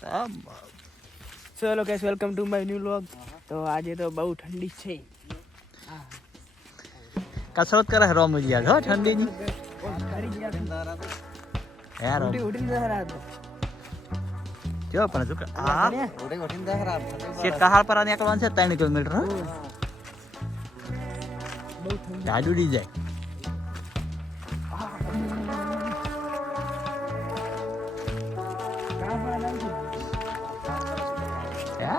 ચલો guys welcome to my new vlog. તો આજે તો બહુ ઠંડી છે. કસરત કરે રોમલિયા હો ઠંડીની યાર ઉઠી જરા તો જો પણ જો આ શેર કહાળ પર નીકળવાનું છે 3 કિલોમીટર હો બહુ ઠંડી ગાડી ઉડી જાય કામ વાળા છે. હે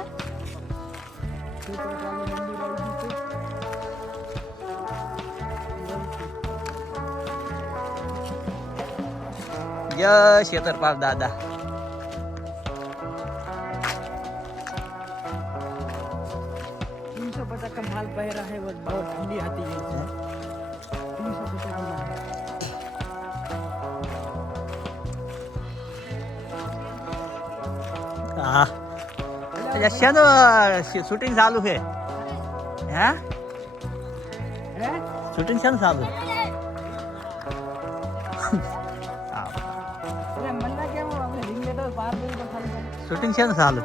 જય શેતરપાલ દાદા का माल पहरा है वो बहुत ठंडी आती है 350 का माल. હા શેનો શૂટિંગ ચાલુ છે હે શૂટિંગ શેનું ચાલુ अरे मन्ना क्या वो हमने रिंग लेटर पार दिन पर खाली શૂટિંગ શેનું ચાલુ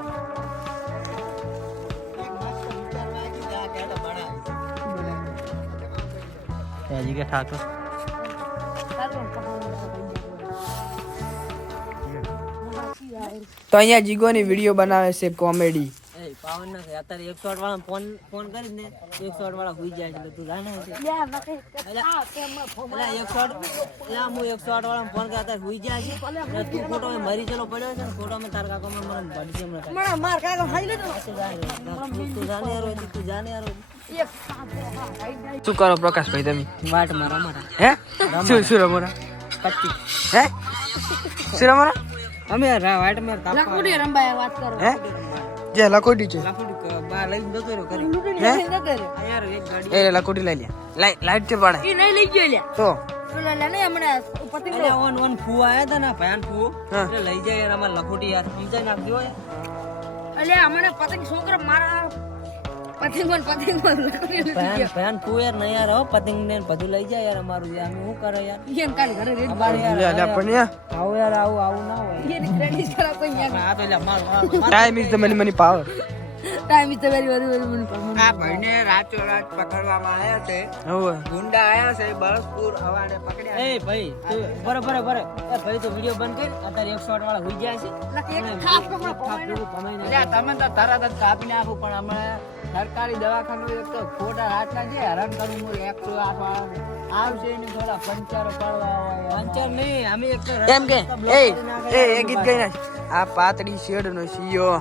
जी के ठाकुर તો અહીંયા જીગોની વિડિયો બનાવે છે કોમેડી. પાવન ના અત્યારે 108 વાળા ફોન કરી ને 108 વાળા હુઈ જાય છે તું જાણે છે યાર નકે આ કેમ ફોન 108 લા હું 108 વાળા ફોન કરે અત્યારે હુઈ જાય છે તું ફોટો મે મરી ચલો પડ્યો છે ને ફોટો મે તાર કાકો મને બડી છે મને માર કાકો ખાઈ લેતો તું જાને યાર શું કરો પ્રકાશભાઈ તમે? વાટ મારા મારા હે શું રમોરા પત્તી હે શું રમોરા અમે વાટ મે લખોડી રંબાયા વાત કરો હે જે લકોડી છે લખોડી બા લઈ જતો રહ્યો કરી હે યાર એક ગાડી એ લકોડી લઈ લે લાઈટ છે પાડે ઈ નહીં લઈ ગયો લે તો ઓલા ને હમણાં પતિંગ ઓન ફૂ આયા તા ને ભયાન ફૂ એટલે લઈ જાય યાર અમાર લખોટી યાર પીજા નાખ દો એટલે હમણાં પતંગ છોકરા મારા પતંગ ભયાન ફૂ યાર નહીં યાર હો પતંગ ને બધું લઈ જાય યાર અમારું યાર હું કરે યાર ઈન કાલ ઘરે રેડ અમાર યાર લે પણ આવું યાર આવું ના હોય ઈન ક્રેડિટ કરા કોઈ યાર આ તો લે માર time is the money power. Time is the very money power. આ ભાઈને રાતો રાત પકડવામાં આયા છે હવે ગુંડા આયા છે બળસપુર હવાડે પકડ્યા. એ ભાઈ તું બરાબર એ ભાઈ તો વિડિયો બંધ કર અત્યારે 108 વાળા હોઈ જાય છે એક ખાપ પમાઈને લે તમે તો તરત જ કાપી નાખો પણ હમણાં સરકારી દવાખાનું એક તો ખોટા રાતના છે હેરાન કરું હું 108 વાળા આવશે ને થોડા પંચર પડવા હોય પંચર નહીં અમે એક તો એમ કે એ ગીત ગઈ ના આ પાતળી શેડ નો સીયો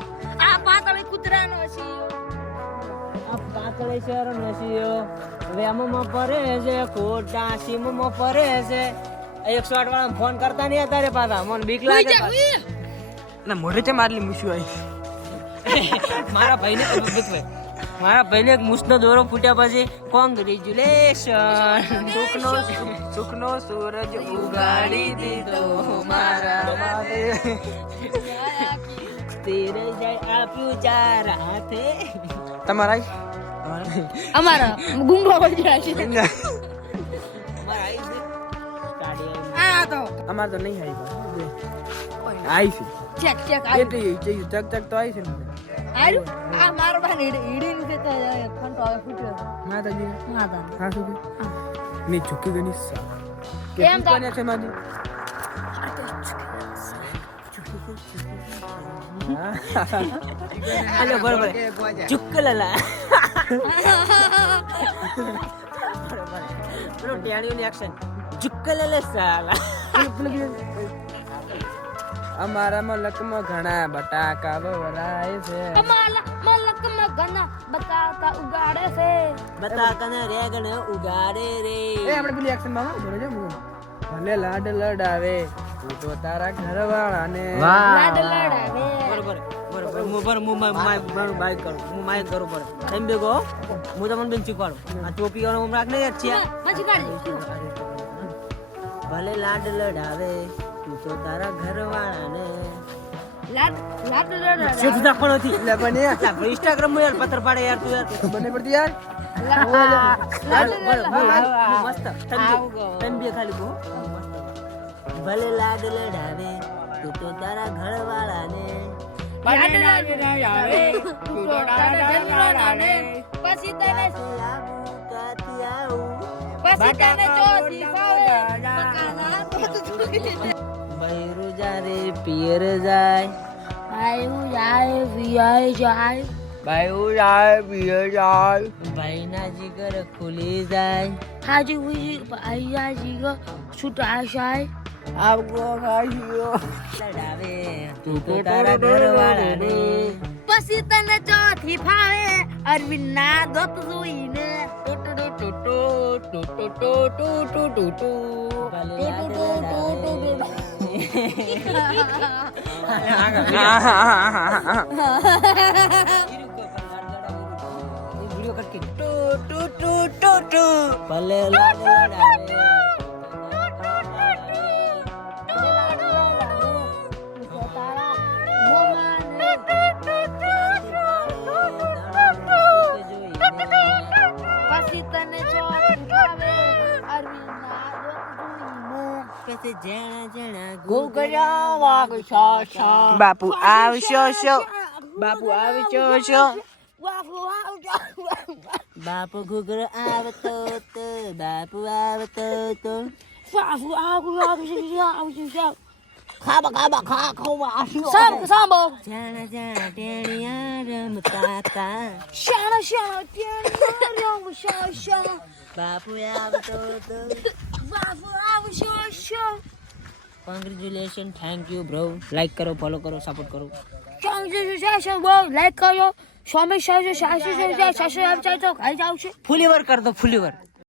આ પાતળી કૂતરાનો સીયો આ પાતળી શેરનો સીયો વેમમાં પરે છે ખોટા સીમમાં પરે છે 108 વાળા ફોન કરતા નહીં અત્યારે પાછા મને બીક લાગે ના મોઢે છે મારલી મુશ્યુ આવી મારા ભાઈને મારા ભાઈને એક મુસનો દોરો ફૂટ્યા પછી કોંગ્રેચ્યુલેશન સુખનો સૂરજ ઉગાડી દીધો મારા માટે તેરે જાય આપ્યું ચાર હાથે તમારા અમારા ગુંગો વળ્યા છે આ તો અમાર તો નહીં આવી છે ચેક એટલી ચક તો આવી છે ને આયુ આ મારો ભાઈ ઈડી નું કેતા ખંતો આવે ફૂટ્યો માતાજી માતા હા શું કે મેં ઝુકી ગઈ કેમ તો કોને છે માજી હાલો બરોબર ચુક્કલલા બરો ટેણીઓની એક્શન ચુક્કલલા સાલા અમારા મલકમાં ઘણા બટાકા વરાય છે અમારા મલકમાં ઘણા બટાકા ઉગાડે છે બટાકા ને રેગણ ઉગાડે રે એ આપણે પેલી એક્શન માં બોલો જો ભલે લાડ લડાવે તું તો તારા ઘરવાળાને લાડ લડાવે બરોબર હું બાઈક કરું હું માઈક કરું પર એમ બેગો હું તમને બેન શીખવાડું આ ટોપી વાળો હું રાખ નહીં છે ભલે લાડ લડાવે તું તો તારા ઘરવાળાને લાડ લડાવે શેઠ નાખવાનો હતી એટલે બને ઇન્સ્ટાગ્રામ માં યાર પત્ર પાડે યાર તું યાર બને પડતી યાર મસ્ત તન બે ખાલી બહુ ભલે લાડ લડાવે તું તો તારા ઘરવાળાને યાદ નહીં આવે તું તો ડાડે પછી તને ચોથી ફાવે બૈરું જારે પિયર જાય આયુ જાય વિયાય જાય ભાઈ જાય પિયર જાય ભાઈના જીગર ખુલી જાય હાજી હુજી આયા જીગો છૂટા જાય આપકો ખાશીઓ લડાવે તું તો તારા ઘરવાળાને પછી તને ચોથી ફાવે અરવિંદ ના દોત જોઈને ભલે લડાવે પછી તને ચોથી ફાવે અરવિંદ ના દોત જોઈને પછી જેણા જેણા ઘૂઘરા વાગશો છો બાપુ આવશો છો બાપુ આવશો છો બાપુ ઘૂઘરો આવતો તો બાપુ આવતો તો સાંભળો જાણા જાણા ટેણિયા રમતા તા શાણા શાણા ટેણિયા શાણા બાપુ આવતો તો બાપુ આવશો congratulation thank you bro like કરો ફોલો કરો સપોર્ટ કરો લાઈક કરો સ્વામી સાહેબ ખાઈ જાવ છે ફુલીવર કર દો ફુલીવર